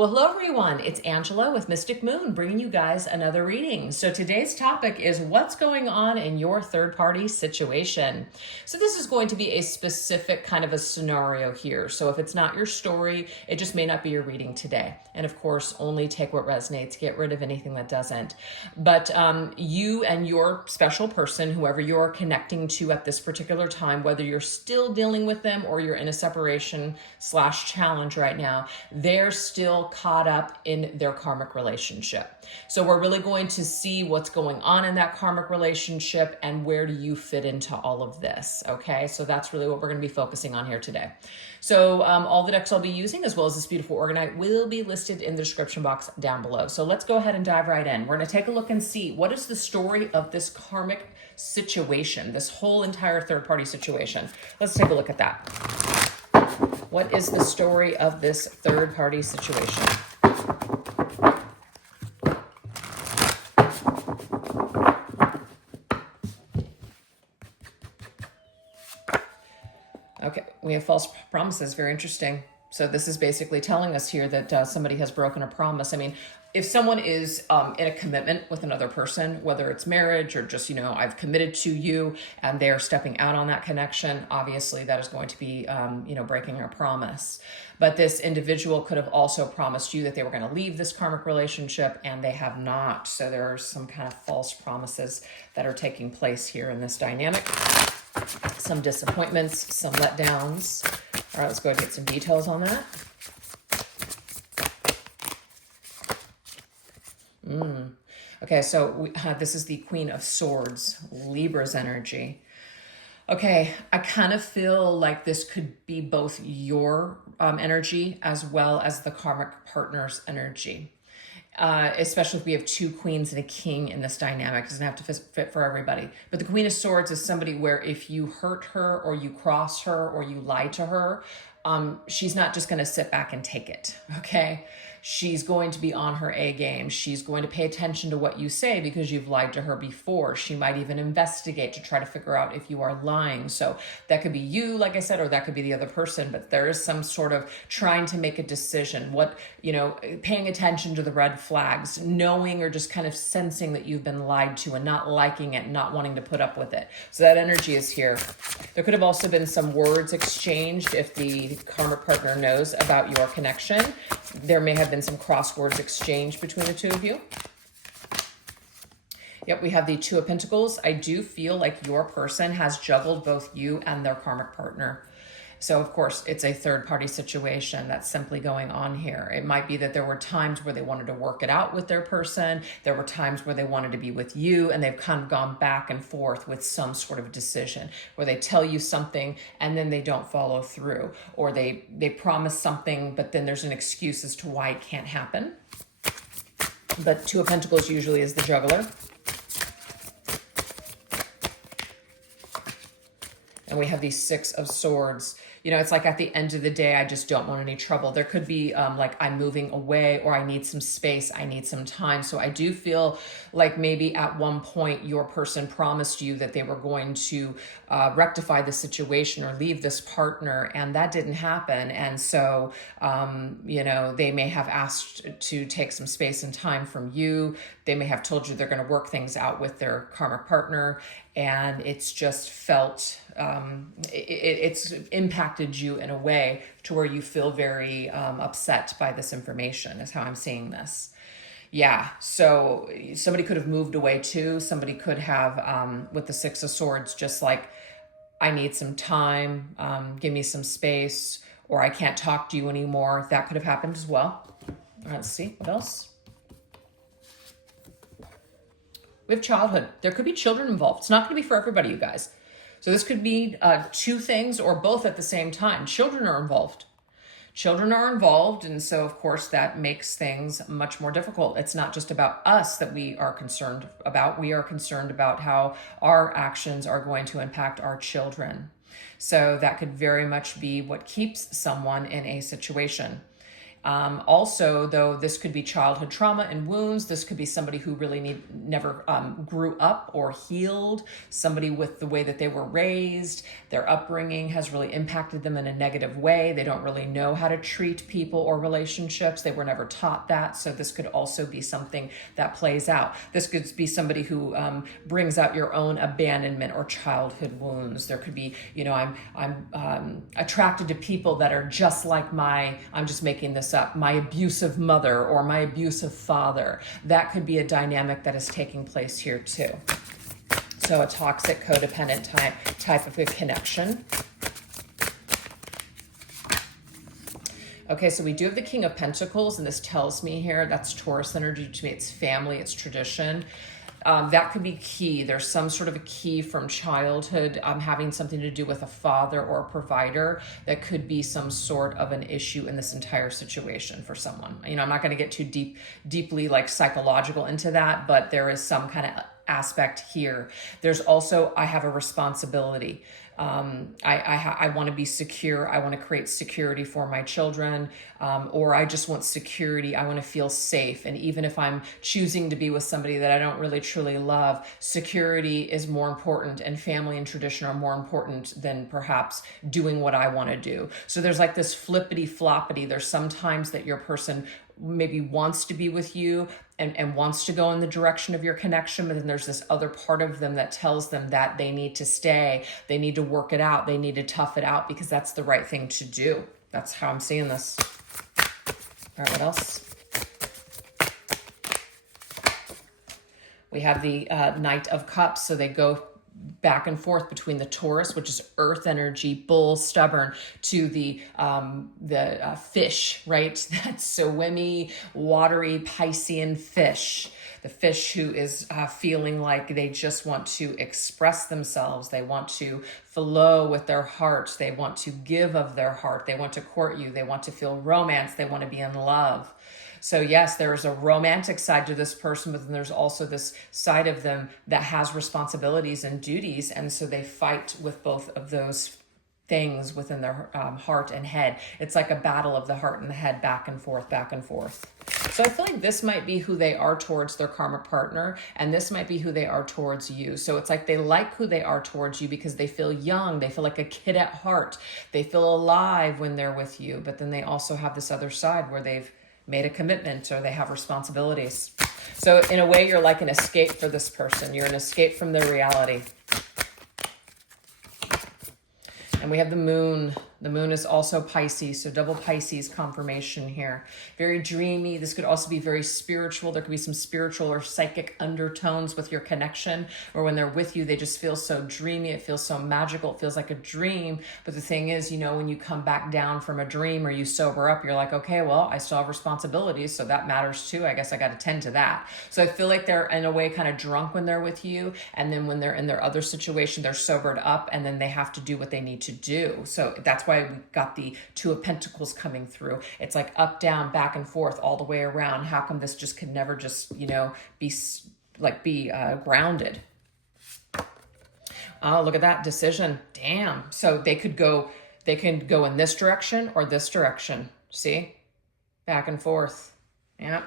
Well, hello everyone. It's Angela with Mystic Moon bringing you guys another reading. So today's topic is what's going on in your third-party situation. So this is going to be a specific kind of a scenario here. So if it's not your story, it just may not be your reading today. And of course, only take what resonates, get rid of anything that doesn't. But you and your special person, whoever you're connecting to at this particular time, whether you're still dealing with them or you're in a separation/challenge right now, they're still caught up in their karmic relationship. So we're really going to see what's going on in that karmic relationship and where do you fit into all of this. Okay, so that's really what we're going to be focusing on here today. So all the decks I'll be using, as well as this beautiful orgonite, will be listed in the description box down below. So let's go ahead and dive right in. We're going to take a look and see what is the story of this karmic situation, this whole entire third-party situation. Let's take a look at that. What is the story of this third-party situation? Okay, we have false promises. Very interesting. So this is basically telling us here that somebody has broken a promise. I mean, if someone is in a commitment with another person, whether it's marriage or just, I've committed to you and they're stepping out on that connection, obviously that is going to be, breaking a promise. But this individual could have also promised you that they were going to leave this karmic relationship and they have not. So there are some kind of false promises that are taking place here in this dynamic. Some disappointments, some letdowns. All right, let's go ahead and get some details on that. Okay, so this is the Queen of Swords, Libra's energy. Okay, I kind of feel like this could be both your energy as well as the karmic partner's energy. Especially if we have two queens and a king in this dynamic. It doesn't have to fit for everybody. But the Queen of Swords is somebody where if you hurt her or you cross her or you lie to her, she's not just going to sit back and take it, okay? She's going to be on her A game. She's going to pay attention to what you say because you've lied to her before. She might even investigate to try to figure out if you are lying. So that could be you, like I said, or that could be the other person, but there is some sort of trying to make a decision, paying attention to the red flags, knowing or just kind of sensing that you've been lied to and not liking it, not wanting to put up with it. So that energy is here. There could have also been some words exchanged if the karmic partner knows about your connection. There may have been some crosswords exchanged between the two of you. Yep, we have the Two of Pentacles. I do feel like your person has juggled both you and their karmic partner. So, of course, it's a third-party situation that's simply going on here. It might be that there were times where they wanted to work it out with their person. There were times where they wanted to be with you, and they've kind of gone back and forth with some sort of decision where they tell you something and then they don't follow through, or they promise something, but then there's an excuse as to why it can't happen. But Two of Pentacles usually is the juggler. And we have the Six of Swords. It's like at the end of the day, I just don't want any trouble. There could be like I'm moving away or I need some space. I need some time. So I do feel like maybe at one point your person promised you that they were going to rectify the situation or leave this partner, and that didn't happen. And so, they may have asked to take some space and time from you. They may have told you they're going to work things out with their karmic partner, and it's just felt, it's impacted you in a way to where you feel very upset by this information, is how I'm seeing this. Yeah, so somebody could have moved away too. Somebody could have, with the Six of Swords, just like, I need some time, give me some space, or I can't talk to you anymore. That could have happened as well. All right, let's see, what else? We have childhood. There could be children involved. It's not going to be for everybody, you guys. So this could be two things or both at the same time. Children are involved. Children are involved, and so, of course, that makes things much more difficult. It's not just about us that we are concerned about. We are concerned about how our actions are going to impact our children. So that could very much be what keeps someone in a situation. Also, though, this could be childhood trauma and wounds. This could be somebody who really never grew up or healed, somebody with the way that they were raised. Their upbringing has really impacted them in a negative way. They don't really know how to treat people or relationships. They were never taught that. So this could also be something that plays out. This could be somebody who brings out your own abandonment or childhood wounds. There could be, I'm attracted to people that are just like I'm just making this up, my abusive mother or my abusive father. That could be a dynamic that is taking place here too. So a toxic, codependent type of a connection. Okay, so we do have the King of Pentacles, and this tells me here that's Taurus energy. To me, it's family, it's tradition. That could be key. There's some sort of a key from childhood having something to do with a father or a provider that could be some sort of an issue in this entire situation for someone. I'm not going to get too deeply like psychological into that, but there is some kind of aspect here. There's also, I have a responsibility. I want to be secure. I want to create security for my children, or I just want security. I want to feel safe. And even if I'm choosing to be with somebody that I don't really truly love, security is more important, and family and tradition are more important than perhaps doing what I want to do. So there's like this flippity floppity. There's sometimes that your person maybe wants to be with you and wants to go in the direction of your connection, but then there's this other part of them that tells them that they need to stay, they need to work it out, they need to tough it out because that's the right thing to do. That's how I'm seeing this. All right, what else? We have the Knight of Cups, so they go back and forth between the Taurus, which is earth energy, bull, stubborn, to the fish, right? That's swimmy, watery, Piscean fish. The fish who is feeling like they just want to express themselves. They want to flow with their heart. They want to give of their heart. They want to court you. They want to feel romance. They want to be in love. So yes, there is a romantic side to this person, but then there's also this side of them that has responsibilities and duties. And so they fight with both of those things within their heart and head. It's like a battle of the heart and the head, back and forth, back and forth. So I feel like this might be who they are towards their karmic partner, and this might be who they are towards you. So it's like they like who they are towards you because they feel young, they feel like a kid at heart, they feel alive when they're with you, but then they also have this other side where they've made a commitment or they have responsibilities. So in a way, you're like an escape for this person. You're an escape from their reality. And we have the moon. The moon is also Pisces, so double Pisces confirmation here. Very dreamy. This could also be very spiritual. There could be some spiritual or psychic undertones with your connection, or when they're with you, they just feel so dreamy. It feels so magical. It feels like a dream. But the thing is, when you come back down from a dream or you sober up, you're like, okay, well, I still have responsibilities, so that matters too. I guess I got to tend to that. So I feel like they're in a way kind of drunk when they're with you, and then when they're in their other situation, they're sobered up, and then they have to do what they need to do. So that's why we got the Two of Pentacles coming through. It's like up, down, back and forth, all the way around. How come this just could never just, be grounded? Oh, look at that decision. Damn. So they can go in this direction or this direction. See? Back and forth. Yeah.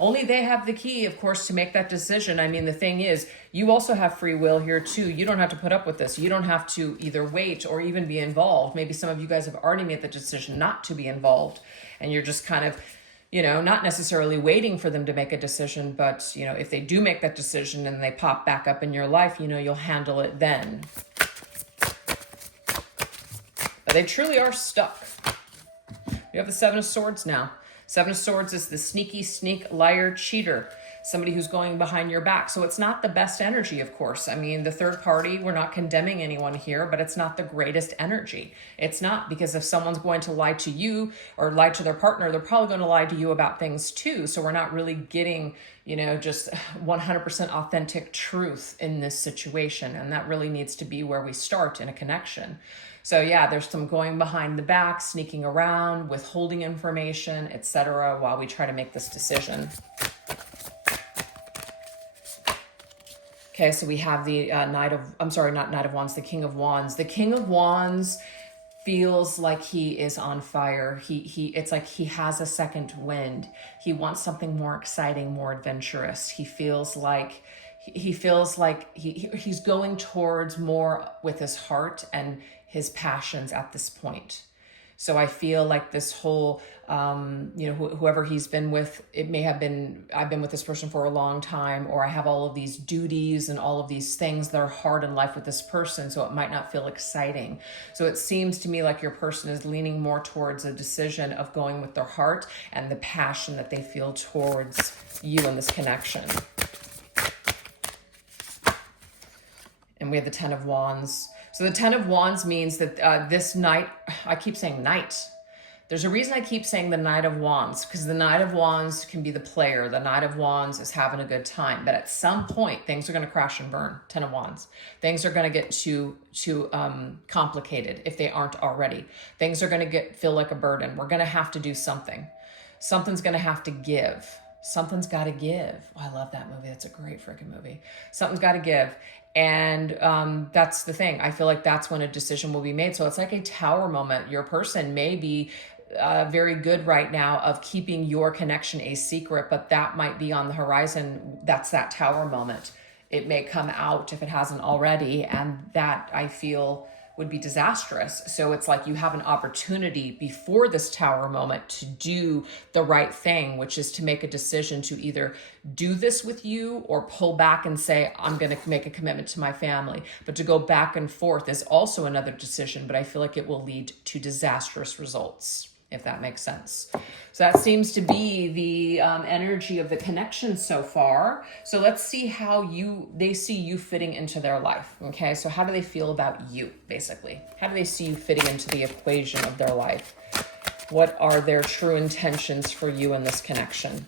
Only they have the key, of course, to make that decision. I mean, the thing is, you also have free will here too. You don't have to put up with this. You don't have to either wait or even be involved. Maybe some of you guys have already made the decision not to be involved, and you're just kind of, not necessarily waiting for them to make a decision, but, if they do make that decision and they pop back up in your life, you'll handle it then. But they truly are stuck. We have the Seven of Swords now. Seven of Swords is the sneaky, liar, cheater, somebody who's going behind your back. So it's not the best energy, of course. I mean, the third party, we're not condemning anyone here, but it's not the greatest energy. It's not, because if someone's going to lie to you or lie to their partner, they're probably going to lie to you about things too. So we're not really getting, just 100% authentic truth in this situation. And that really needs to be where we start in a connection. So yeah, there's some going behind the back, sneaking around, withholding information, etc., while we try to make this decision. Okay, so we have the the King of Wands. The King of Wands feels like he is on fire. It's like he has a second wind. He wants something more exciting, more adventurous. He's going towards more with his heart and his passions at this point. So I feel like this whole, whoever he's been with, it may have been, I've been with this person for a long time, or I have all of these duties and all of these things that are hard in life with this person, so it might not feel exciting. So it seems to me like your person is leaning more towards a decision of going with their heart and the passion that they feel towards you in this connection. And we have the Ten of Wands. So the Ten of Wands means that this night, I keep saying night. There's a reason I keep saying the Knight of Wands, because the Knight of Wands can be the player. The Knight of Wands is having a good time. But at some point, things are going to crash and burn. Ten of Wands. Things are going to get too complicated if they aren't already. Things are going to feel like a burden. We're going to have to do something. Something's going to have to give. Something's got to give. Oh, I love that movie. That's a great freaking movie. Something's got to give. And that's the thing. I feel like that's when a decision will be made. So it's like a tower moment. Your person may be very good right now of keeping your connection a secret, but that might be on the horizon. That's that tower moment. It may come out if it hasn't already. And that I feel would be disastrous. So it's like you have an opportunity before this tower moment to do the right thing, which is to make a decision to either do this with you or pull back and say, I'm going to make a commitment to my family. But to go back and forth is also another decision, but I feel like it will lead to disastrous results, if that makes sense. So that seems to be the energy of the connection so far. So let's see how they see you fitting into their life. Okay, so how do they feel about you, basically? How do they see you fitting into the equation of their life? What are their true intentions for you in this connection?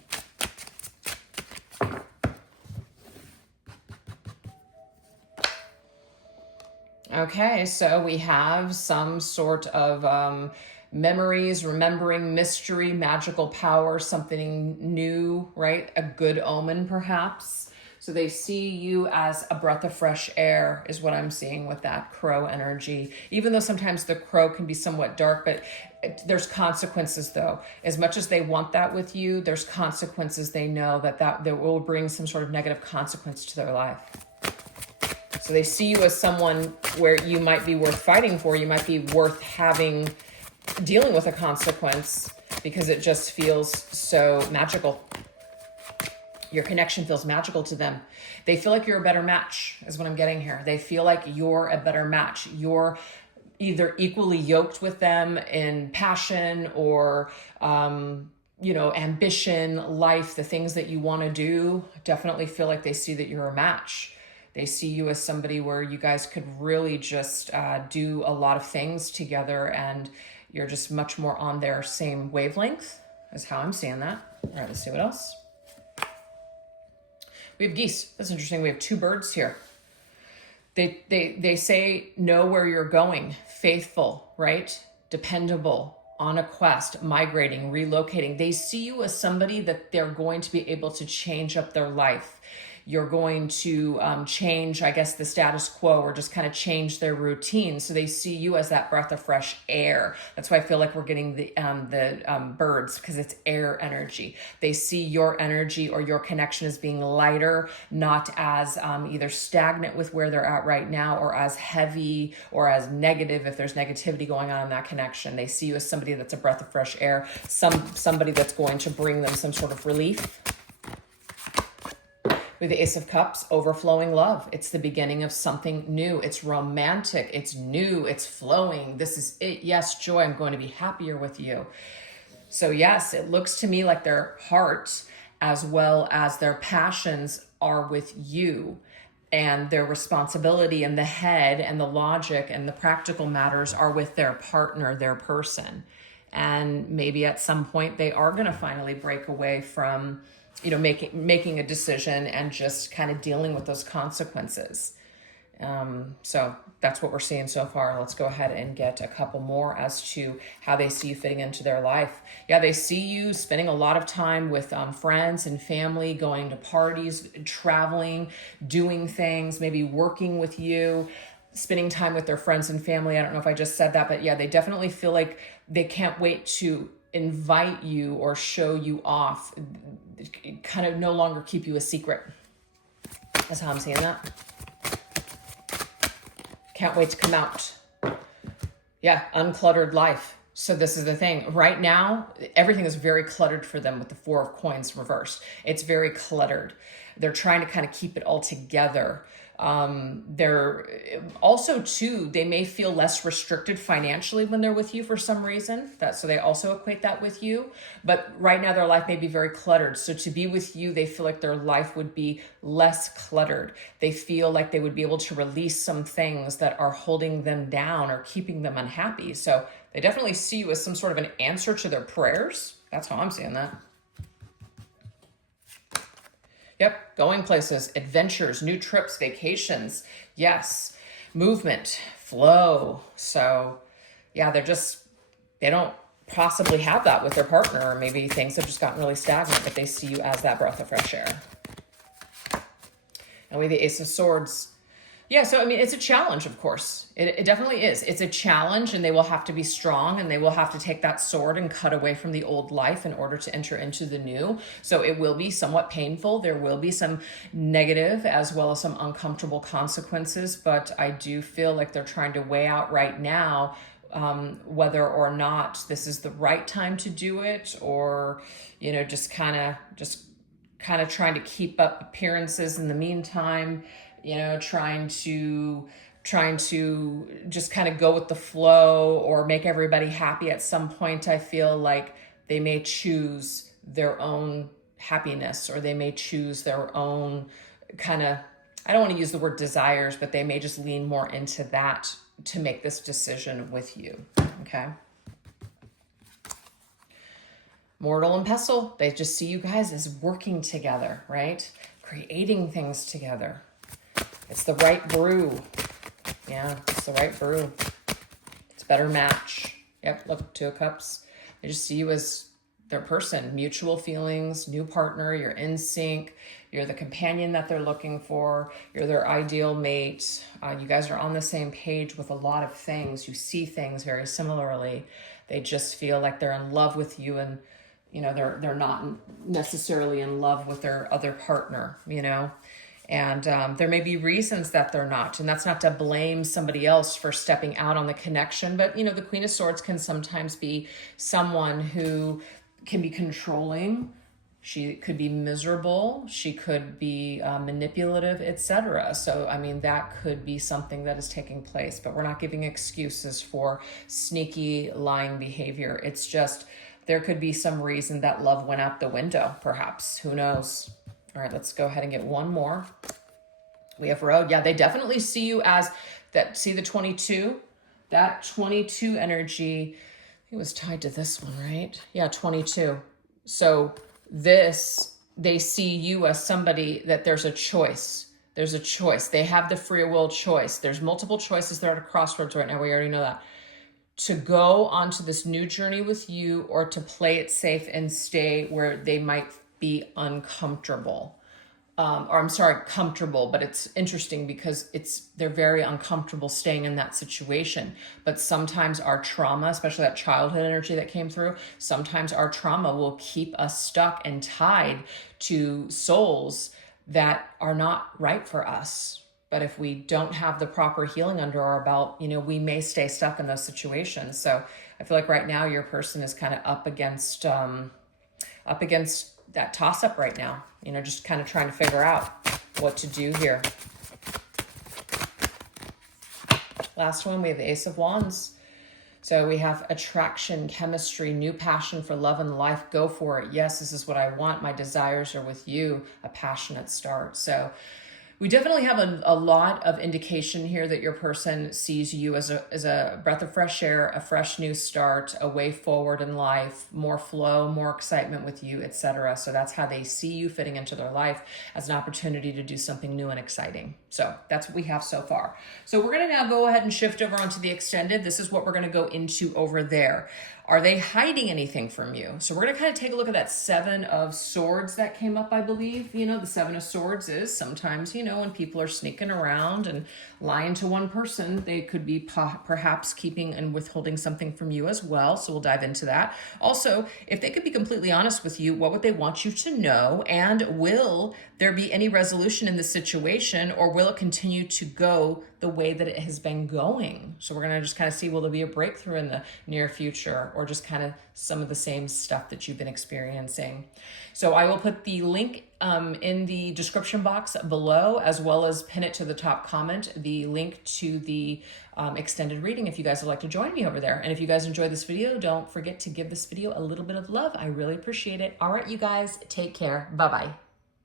Okay, so we have some sort of memories, remembering, mystery, magical power, something new, right? A good omen, perhaps. So they see you as a breath of fresh air is what I'm seeing with that crow energy. Even though sometimes the crow can be somewhat dark, but there's consequences though. As much as they want that with you, there's consequences. They know that will bring some sort of negative consequence to their life. So they see you as someone where you might be worth fighting for. You might be worth dealing with a consequence because it just feels so magical. Your connection feels magical to them. They feel like you're a better match, is what I'm getting here. They feel like you're a better match. You're either equally yoked with them in passion or, ambition, life, the things that you want to do. Definitely feel like they see that you're a match. They see you as somebody where you guys could really just do a lot of things together, and you're just much more on their same wavelength, is how I'm seeing that. All right, let's see what else. We have geese. That's interesting. We have two birds here. They say know where you're going, faithful, right? Dependable, on a quest, migrating, relocating. They see you as somebody that they're going to be able to change up their life. You're going to change, I guess, the status quo, or just kind of change their routine. So they see you as that breath of fresh air. That's why I feel like we're getting the birds, because it's air energy. They see your energy or your connection as being lighter, not as either stagnant with where they're at right now, or as heavy or as negative if there's negativity going on in that connection. They see you as somebody that's a breath of fresh air, somebody that's going to bring them some sort of relief. With the Ace of Cups, overflowing love. It's the beginning of something new. It's romantic. It's new. It's flowing. This is it. Yes, joy. I'm going to be happier with you. So yes, it looks to me like their heart as well as their passions are with you, and their responsibility and the head and the logic and the practical matters are with their partner, their person. And maybe at some point they are going to finally break away from making a decision and just kind of dealing with those consequences. So that's what we're seeing so far. Let's go ahead and get a couple more as to how they see you fitting into their life. Yeah, they see you spending a lot of time with friends and family, going to parties, traveling, doing things, maybe working with you. spending time with their friends and family. I don't know if I just said that, but yeah, they definitely feel like they can't wait to invite you or show you off, kind of no longer keep you a secret. That's how I'm seeing that. Can't wait to come out. Yeah, uncluttered life. So this is the thing. Right now, everything is very cluttered for them with the Four of Coins reversed. It's very cluttered. They're trying to kind of keep it all together. They're also too, they may feel less restricted financially when they're with you for some reason. So they also equate that with you. But right now their life may be very cluttered. So to be with you, they feel like their life would be less cluttered. They feel like they would be able to release some things that are holding them down or keeping them unhappy. So they definitely see you as some sort of an answer to their prayers. That's how I'm seeing that. Yep, going places, adventures, new trips, vacations. Yes, movement, flow. So yeah, they don't possibly have that with their partner, or maybe things have just gotten really stagnant, but they see you as that breath of fresh air. And with the Ace of Swords, yeah, so I mean, it's a challenge, of course. It definitely is. It's a challenge, and they will have to be strong, and they will have to take that sword and cut away from the old life in order to enter into the new. So it will be somewhat painful. There will be some negative as well as some uncomfortable consequences, but I do feel like they're trying to weigh out right now whether or not this is the right time to do it, or, you know, just kind of trying to keep up appearances in the meantime. You know, trying to just kind of go with the flow or make everybody happy. At some point, I feel like they may choose their own happiness, or they may choose their own kind of, I don't want to use the word desires, but they may just lean more into that to make this decision with you. Okay. Mortal and Pestle, they just see you guys as working together, right? Creating things together. It's the right brew. Yeah, it's the right brew. It's a better match. Yep, look, Two of Cups. They just see you as their person. Mutual feelings, new partner, you're in sync. You're the companion that they're looking for. You're their ideal mate. You guys are on the same page with a lot of things. You see things very similarly. They just feel like they're in love with you, and you know, they're not necessarily in love with their other partner, you know. And there may be reasons that they're not, and that's not to blame somebody else for stepping out on the connection. But, you know, the Queen of Swords can sometimes be someone who can be controlling. She could be miserable. She could be manipulative, etc. So, I mean, that could be something that is taking place. But we're not giving excuses for sneaky, lying behavior. It's just there could be some reason that love went out the window, perhaps. Who knows? All right, let's go ahead and get one more. We have Road. Yeah, they definitely see you as that. See the 22? That 22 energy, it was tied to this one, right? Yeah, 22. So this, they see you as somebody that there's a choice. There's a choice. They have the free will choice. There's multiple choices. They're at a crossroads right now. We already know that. To go onto this new journey with you, or to play it safe and stay where they might be uncomfortable. Comfortable, but it's interesting because they're very uncomfortable staying in that situation. But sometimes our trauma, especially that childhood energy that came through, sometimes our trauma will keep us stuck and tied to souls that are not right for us. But if we don't have the proper healing under our belt, you know, we may stay stuck in those situations. So I feel like right now your person is kind of up against that toss-up right now, you know, just kind of trying to figure out what to do here. Last one, we have the Ace of Wands. So we have attraction, chemistry, new passion for love and life. Go for it. Yes, this is what I want. My desires are with you. A passionate start. So we definitely have a lot of indication here that your person sees you as a breath of fresh air, a fresh new start, a way forward in life, more flow, more excitement with you, etc. So that's how they see you fitting into their life, as an opportunity to do something new and exciting. So that's what we have so far. So we're going to now go ahead and shift over onto the extended. This is what we're going to go into over there. Are they hiding anything from you? So we're going to kind of take a look at that Seven of Swords that came up, I believe. You know, the Seven of Swords is sometimes, you know, when people are sneaking around and lying to one person, they could be perhaps keeping and withholding something from you as well. So we'll dive into that. Also, if they could be completely honest with you, what would they want you to know? And will there be any resolution in the situation, or will it continue to go the way that it has been going? So we're going to just kind of see, will there be a breakthrough in the near future, or just kind of some of the same stuff that you've been experiencing? So I will put the link in the description box below, as well as pin it to the top comment, the link to the extended reading if you guys would like to join me over there. And if you guys enjoyed this video, don't forget to give this video a little bit of love. I really appreciate it. All right, you guys, take care. Bye-bye.